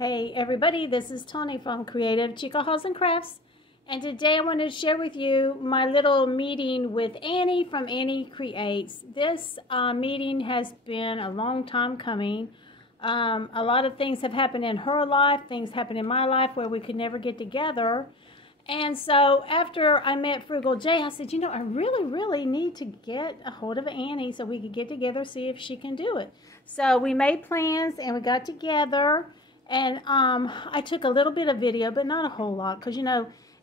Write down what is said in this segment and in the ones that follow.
Hey everybody, this is Tony from Creative Chica Halls and Crafts, and today I wanted to share with you my little meeting with Annie from Annie Creates. This meeting has been a long time coming. A lot of things have happened in her life, things happened in my life where we could never get together. And so after I met Frugal Jay, I said, I really need to get a hold of Annie so we could get together, see if she can do it. So we made plans and we got together. And I took a little bit of video, but not a whole lot, because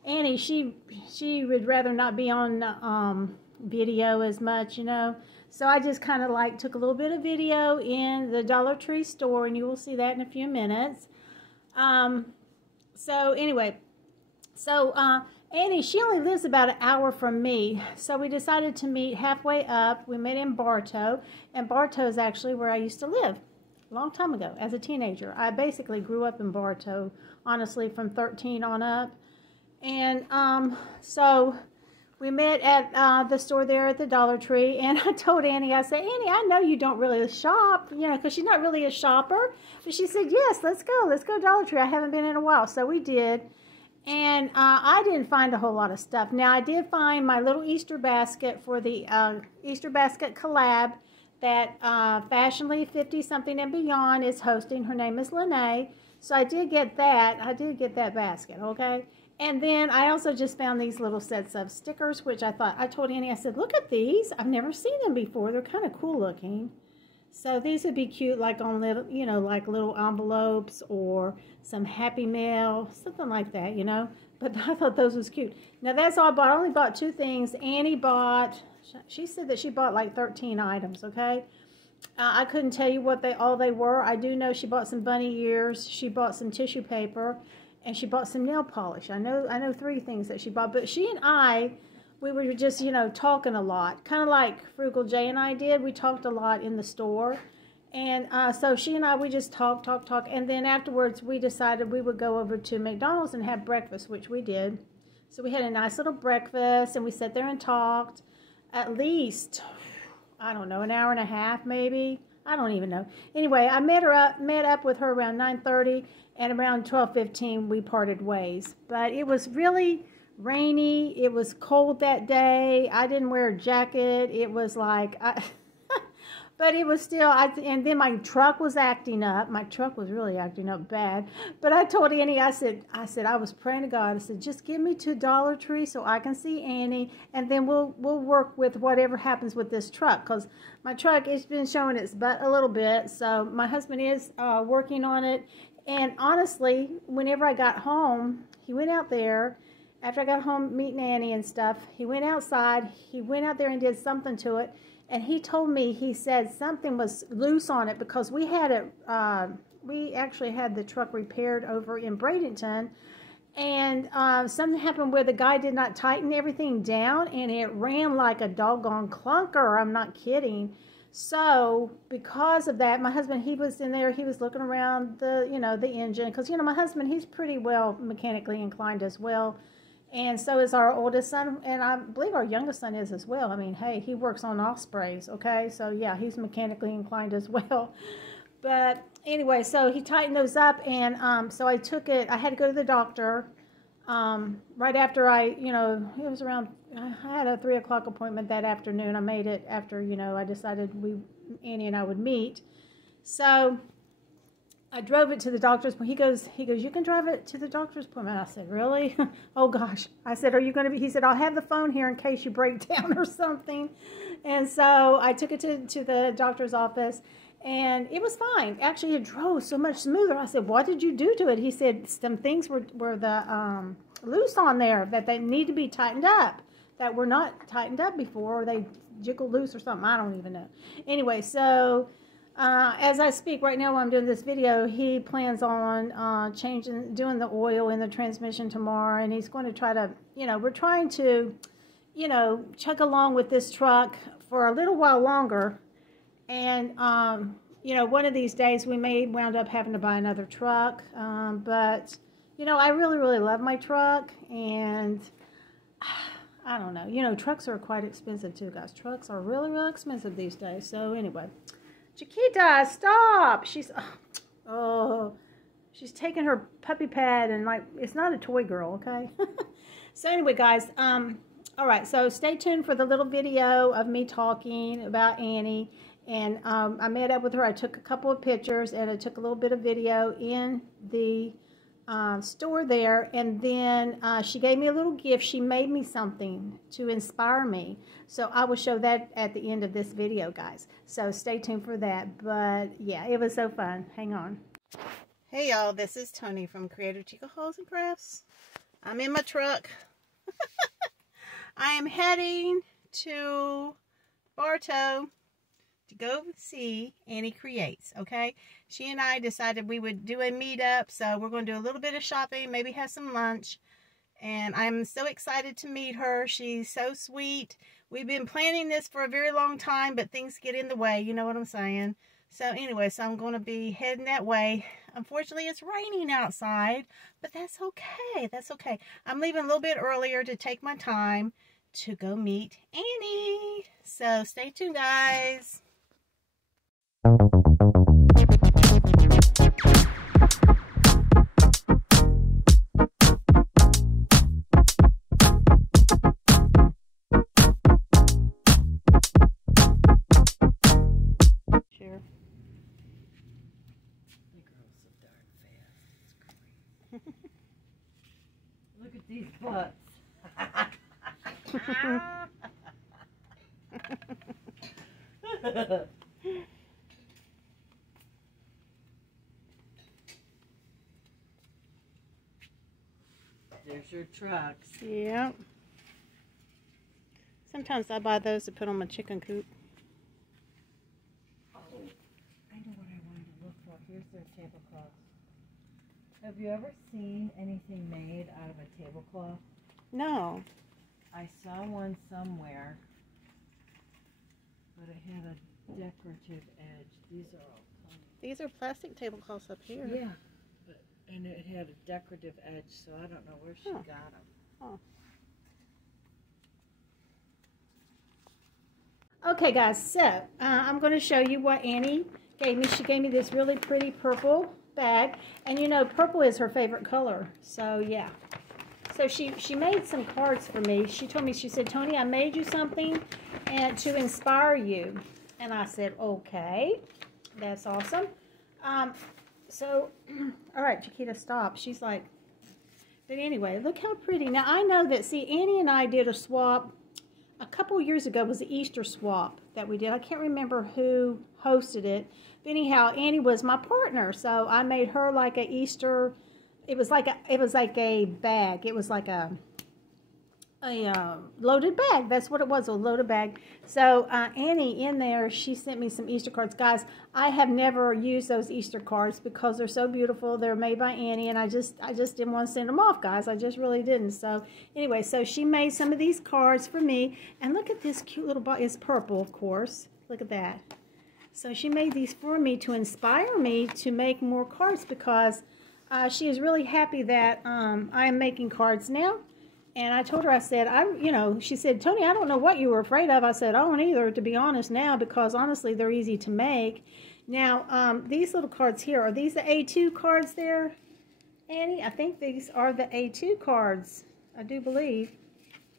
Annie, she would rather not be on video as much, So I just kind of took a little bit of video in the Dollar Tree store, and you will see that in a few minutes. So anyway, Annie, she only lives about an hour from me, so we decided to meet halfway up. We met in Bartow, and Bartow is actually where I used to live. A long time ago, as a teenager. I basically grew up in Bartow, honestly, from 13 on up. And so we met at the store there at the Dollar Tree, and I told Annie, I said, Annie, I know you don't really shop, because she's not really a shopper. But she said, yes, let's go Dollar Tree. I haven't been in a while. So we did. And I didn't find a whole lot of stuff. Now, I did find my little Easter basket for the Easter basket collab that Fashionably 50-something and Beyond is hosting. Her name is Lene. So I did get that. I did get that basket, okay? And then I also just found these little sets of stickers, which I told Annie, I said, look at these. I've never seen them before. They're kind of cool looking. So these would be cute, like on little, like little envelopes or some Happy Mail, something like that, But I thought those was cute. Now that's all I bought. I only bought 2 things. Annie bought, she said that she bought like 13 items, okay? I couldn't tell you what all they were. I do know she bought some bunny ears, she bought some tissue paper, and she bought some nail polish. I know 3 things that she bought. But she and I, we were just, talking a lot. Kind of like Frugal Jay and I did. We talked a lot in the store. And so she and I, we just talk. And then afterwards, we decided we would go over to McDonald's and have breakfast, which we did. So we had a nice little breakfast, and we sat there and talked at least, I don't know, an hour and a half maybe. I don't even know. Anyway, I met up with her around 9:30, and around 12:15 we parted ways. But it was really rainy. It was cold that day. I didn't wear a jacket. It was like, but it was still, and then my truck was acting up. My truck was really acting up bad. But I told Annie, I said, I was praying to God. I said, just get me to Dollar Tree so I can see Annie, and then we'll work with whatever happens with this truck. Because my truck has been showing its butt a little bit. So my husband is working on it. And honestly, whenever I got home, he went out there. After I got home meeting Annie and stuff, he went outside. He went out there and did something to it. And he told me, he said something was loose on it because we had it, we actually had the truck repaired over in Bradenton. And something happened where the guy did not tighten everything down, and it ran like a doggone clunker. I'm not kidding. So because of that, my husband, he was in there, he was looking around the, the engine. Because, my husband, he's pretty well mechanically inclined as well. And so is our oldest son, and I believe our youngest son is as well. I mean, hey, he works on Ospreys, okay? So, yeah, he's mechanically inclined as well. But anyway, so he tightened those up, and so I took it. I had to go to the doctor right after it was around, I had a 3 o'clock appointment that afternoon. I made it after, I decided Annie and I would meet. So I drove it to the doctor's. He goes, you can drive it to the doctor's appointment. I said, really? Oh, gosh. I said, are you going to be? He said, I'll have the phone here in case you break down or something. And so I took it to the doctor's office, and it was fine. Actually, it drove so much smoother. I said, what did you do to it? He said, some things were the loose on there that they need to be tightened up, that were not tightened up before, or they jiggle loose or something. I don't even know. Anyway, so as I speak right now while I'm doing this video, he plans on doing the oil in the transmission tomorrow, and he's going to try to, we're trying to, chug along with this truck for a little while longer. And, one of these days we may wound up having to buy another truck. But, I really love my truck, and I don't know. Trucks are quite expensive too, guys. Trucks are really expensive these days. So anyway, Chiquita, stop. She's, She's taking her puppy pad and like, it's not a toy girl, okay? So anyway, guys, all right, so stay tuned for the little video of me talking about Annie. And I met up with her. I took a couple of pictures and I took a little bit of video in the store there. And then she gave me a little gift. She made me something to inspire me. So I will show that at the end of this video, guys. So stay tuned for that. But yeah, it was so fun. Hang on. Hey y'all, this is Tony from Creative Chica Hauls and Crafts. I'm in my truck. I am heading to Bartow to go see Annie Creates, okay? She and I decided we would do a meetup, so we're going to do a little bit of shopping, maybe have some lunch. And I'm so excited to meet her. She's so sweet. We've been planning this for a very long time, but things get in the way, you know what I'm saying? So anyway, so I'm going to be heading that way. Unfortunately, it's raining outside, but that's okay. That's okay. I'm leaving a little bit earlier to take my time to go meet Annie. So stay tuned, guys. Sure. The girl's so darn fast. It's crazy. Look at these butts. There's your trucks. Yep. Sometimes I buy those to put on my chicken coop. Oh, I know what I wanted to look for. Here's their tablecloth. Have you ever seen anything made out of a tablecloth? No. I saw one somewhere, but it had a decorative edge. These are all tiny. These are plastic tablecloths up here. Yeah, and it had a decorative edge, so I don't know where she got them. Oh. Okay, guys, so I'm going to show you what Annie gave me. She gave me this really pretty purple bag, and you know, purple is her favorite color, so yeah. So she made some cards for me. She told me, she said, Tony, I made you something and to inspire you. And I said, okay, that's awesome. So, all right, Chiquita, stop. She's like, but anyway, look how pretty. Now, I know that, see, Annie and I did a swap a couple years ago. It was the Easter swap that we did. I can't remember who hosted it. But anyhow, Annie was my partner. So I made her like a Easter. It was like a bag. It was like a loaded bag. That's what it was, a loaded bag. So Annie in there, she sent me some Easter cards. Guys, I have never used those Easter cards because they're so beautiful. They're made by Annie, and I just didn't want to send them off, guys. I just really didn't. So anyway, so she made some of these cards for me. And look at this cute little box. It's purple, of course. Look at that. So she made these for me to inspire me to make more cards because she is really happy that I am making cards now. And I told her, I said, she said, Tony, I don't know what you were afraid of. I said, I don't either, to be honest now, because honestly, they're easy to make. Now, these little cards here, are these the A2 cards there, Annie? I think these are the A2 cards, I do believe.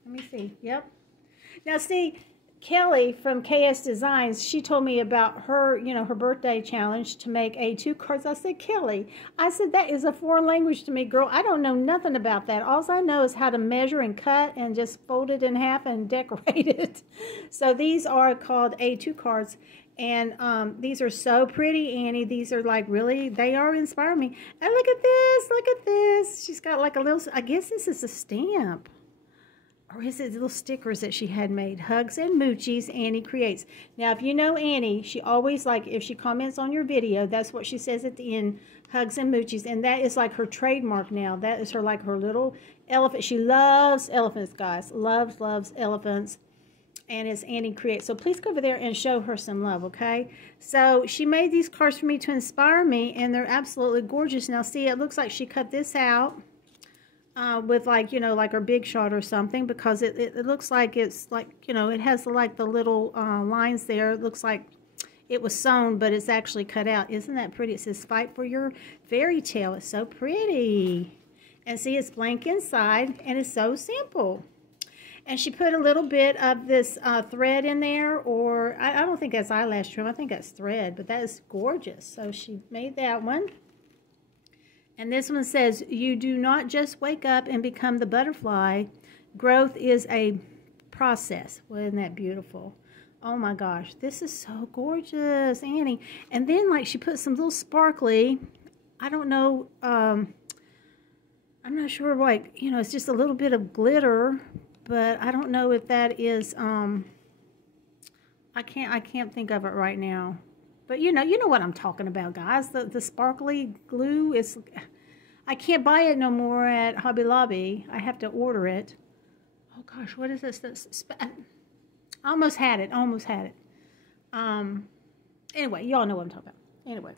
Let me see. Yep. Now, see, Kelly from KS Designs, she told me about her, her birthday challenge to make A2 cards. I said, Kelly, I said, that is a foreign language to me, girl. I don't know nothing about that. All I know is how to measure and cut and just fold it in half and decorate it. So these are called A2 cards. And these are so pretty, Annie. These are like really, they are inspiring me. And look at this, look at this. She's got like a little, I guess this is a stamp. Or is it little stickers that she had made? Hugs and Moochies, Annie Creates. Now, if you know Annie, she always, like, if she comments on your video, that's what she says at the end, Hugs and Moochies. And that is like her trademark now. That is her, like, her little elephant. She loves elephants, guys. Loves elephants. And it's Annie Creates. So please go over there and show her some love, okay? So she made these cards for me to inspire me, and they're absolutely gorgeous. Now, see, it looks like she cut this out. With like, like her Big Shot or something, because it looks like it's like, it has like the little lines there. It looks like it was sewn, but it's actually cut out. Isn't that pretty? It says, fight for your fairy tale. It's so pretty. And see, it's blank inside, and it's so simple. And she put a little bit of this thread in there, or I don't think that's eyelash trim. I think that's thread, but that is gorgeous. So she made that one. And this one says, you do not just wake up and become the butterfly. Growth is a process. Well, isn't that beautiful? Oh my gosh, this is so gorgeous, Annie. And then like she put some little sparkly, I don't know, I'm not sure, like, you know, it's just a little bit of glitter, but I don't know if that is, I can't think of it right now. But you know what I'm talking about, guys. The sparkly glue is, I can't buy it no more at Hobby Lobby. I have to order it. Oh gosh, what is this? Almost had it. Anyway, y'all know what I'm talking about. Anyway,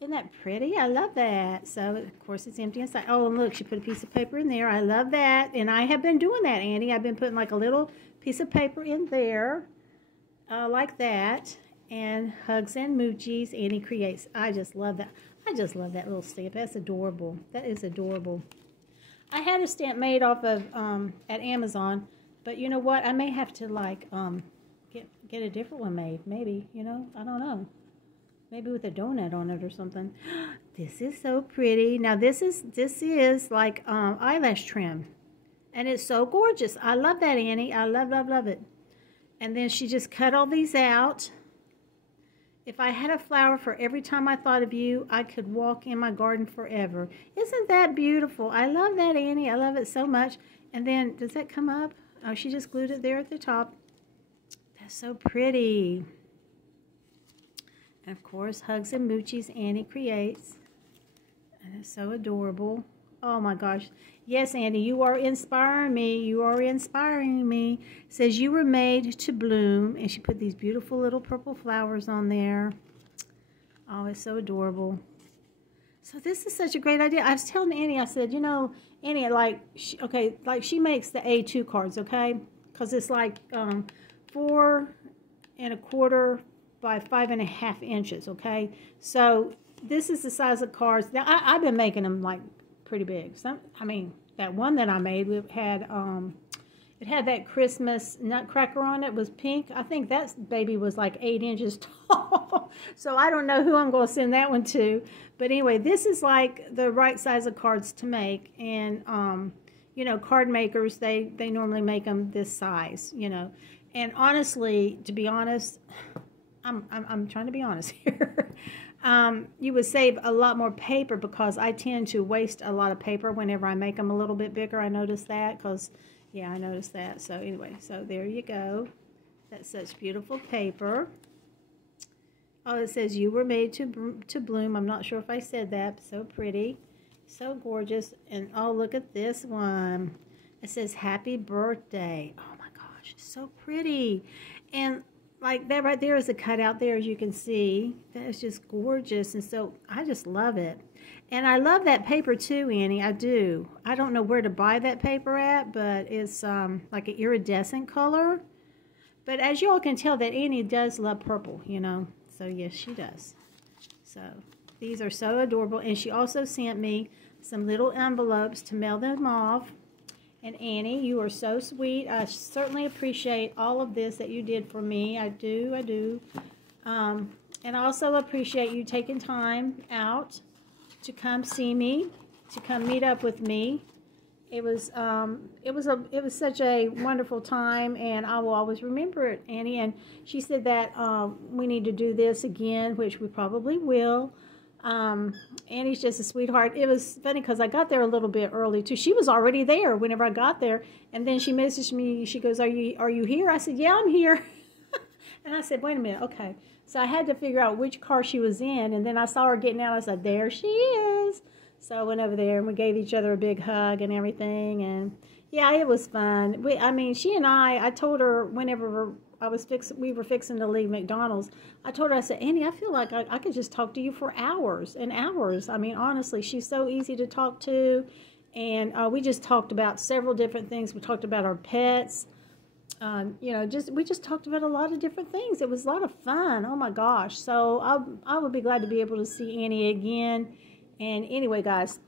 isn't that pretty? I love that. So, of course, it's empty inside. Oh, and look, she put a piece of paper in there. I love that. And I have been doing that, Andy. I've been putting like a little piece of paper in there, like that. And Hugs and Moochies, Annie creates. I just love that. I just love that little stamp. That's adorable. That is adorable. I had a stamp made off of at Amazon, but you know what? I may have to like get a different one made. Maybe, you know, I don't know. Maybe with a donut on it or something. This is so pretty. Now this is like eyelash trim, and it's so gorgeous. I love that, Annie. I love it. And then she just cut all these out. If I had a flower for every time I thought of you, I could walk in my garden forever. Isn't that beautiful? I love that, Annie. I love it so much. And then, does that come up? Oh, she just glued it there at the top. That's so pretty. And of course, Hugs and Moochies, Annie creates. And it's so adorable. Oh my gosh. Yes, Andy, you are inspiring me. You are inspiring me. It says you were made to bloom. And she put these beautiful little purple flowers on there. Oh, it's so adorable. So this is such a great idea. I was telling Annie, I said, you know, Annie, like, she makes the A2 cards, okay? Because it's like 4 1/4 by 5.5 inches, okay? So this is the size of cards. Now, I've been making them like pretty big. I mean, that one that I made, it had that Christmas nutcracker on it. It was pink. I think that baby was like 8 inches tall. So I don't know who I'm going to send that one to. But anyway, this is like the right size of cards to make. And, you know, card makers, they normally make them this size, you know. And honestly, to be honest, I'm trying to be honest here. You would save a lot more paper because I tend to waste a lot of paper whenever I make them a little bit bigger. I noticed that because, yeah, I noticed that. So anyway, so there you go. That's such beautiful paper. Oh, it says you were made to bloom. I'm not sure if I said that. So pretty. So gorgeous. And oh, look at this one. It says happy birthday. Oh my gosh, it's so pretty. And like that right there is a cutout there, as you can see. That is just gorgeous. And so I just love it. And I love that paper too, Annie. I do. I don't know where to buy that paper at, but it's like an iridescent color. But as you all can tell, that Annie does love purple, you know. So yes, she does. So these are so adorable. And she also sent me some little envelopes to mail them off. And Annie, you are so sweet. I certainly appreciate all of this that you did for me. I do. And I also appreciate you taking time out to come see me, to come meet up with me. It was such a wonderful time, and I will always remember it, Annie. And she said that we need to do this again, which we probably will. Annie's just a sweetheart. It was funny because I got there a little bit early too. She was already there whenever I got there, and then she messaged me. She goes, "Are you here?" I said, "Yeah, I'm here." And I said, "Wait a minute, okay." So I had to figure out which car she was in, and then I saw her getting out. I said, "There she is." So I went over there and we gave each other a big hug and everything, and yeah, it was fun. I mean, she and I told her whenever we were fixing to leave McDonald's, I told her, I said, "Annie, I feel like I could just talk to you for hours and hours." I mean, honestly, she's so easy to talk to. And we just talked about several different things. We talked about our pets. you know, we just talked about a lot of different things. It was a lot of fun. Oh my gosh. So I would be glad to be able to see Annie again. And anyway, guys,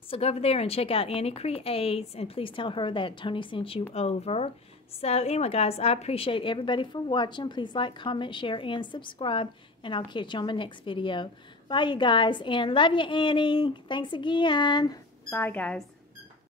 so go over there and check out Annie Creates, and please tell her that Tony sent you over. So anyway, guys, I appreciate everybody for watching. Please like, comment, share, and subscribe, and I'll catch you on my next video. Bye, you guys, and love you, Annie. Thanks again. Bye, guys.